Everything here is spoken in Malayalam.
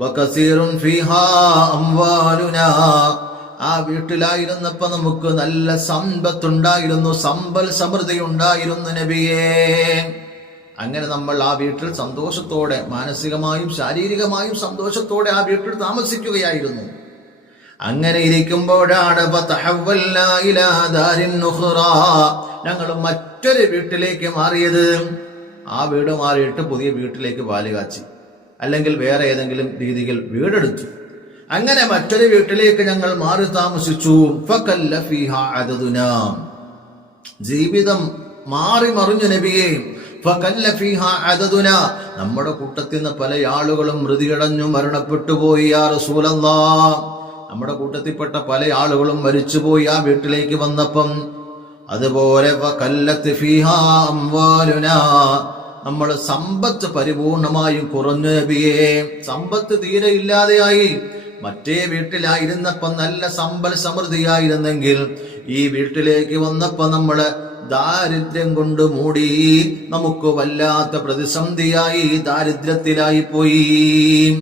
വകസീറുൻ ഫീഹാ അംവാലുനാ. ആ വീട്ടിലായിരുന്നപ്പോ നമുക്ക് നല്ല സമ്പത്തുണ്ടായിരുന്നു, സമ്പൽ സമൃദ്ധി ഉണ്ടായിരുന്നു നബിയേ. അങ്ങനെ നമ്മൾ ആ വീട്ടിൽ സന്തോഷത്തോടെ, മാനസികമായും ശാരീരികമായും സന്തോഷത്തോടെ ആ വീട്ടിൽ താമസിക്കുകയായിരുന്നു. അങ്ങനെ ഇരിക്കുമ്പോഴാണ് ഞങ്ങൾ മറ്റൊരു വീട്ടിലേക്ക് മാറിയത്. ആ വീട് മാറിയിട്ട് പുതിയ വീട്ടിലേക്ക് പാലുകാച്ചി, അല്ലെങ്കിൽ വേറെ ഏതെങ്കിലും രീതിയിൽ വീടെടുത്തു. അങ്ങനെ മറ്റൊരു വീട്ടിലേക്ക് ഞങ്ങൾ മാറി താമസിച്ചു. ജീവിതം മാറി മറിഞ്ഞു നബിയെ. നമ്മുടെ കൂട്ടത്തിൽ നിന്ന് പല ആളുകളും മൃതിയടഞ്ഞു മരണപ്പെട്ടു പോയി യാ റസൂലല്ലാഹ്. നമ്മുടെ കൂട്ടത്തിൽപ്പെട്ട പല ആളുകളും മരിച്ചുപോയി ആ വീട്ടിലേക്ക് വന്നപ്പം. അതുപോലെ നമ്മൾ സമ്പത്ത് പരിപൂർണമായും കുറഞ്ഞു നബിയെ. സമ്പത്ത് തീരെ ഇല്ലാതെയായി. മറ്റേ വീട്ടിലായിരുന്നപ്പം നല്ല സമ്പൽ സമൃദ്ധിയായിരുന്നെങ്കിൽ ഈ വീട്ടിലേക്ക് വന്നപ്പോ നമ്മള് ദാരിദ്ര്യം കൊണ്ട് മൂടി. നമുക്ക് വല്ലാത്ത പ്രതിസന്ധിയായി, ദാരിദ്ര്യത്തിലായി പോയി.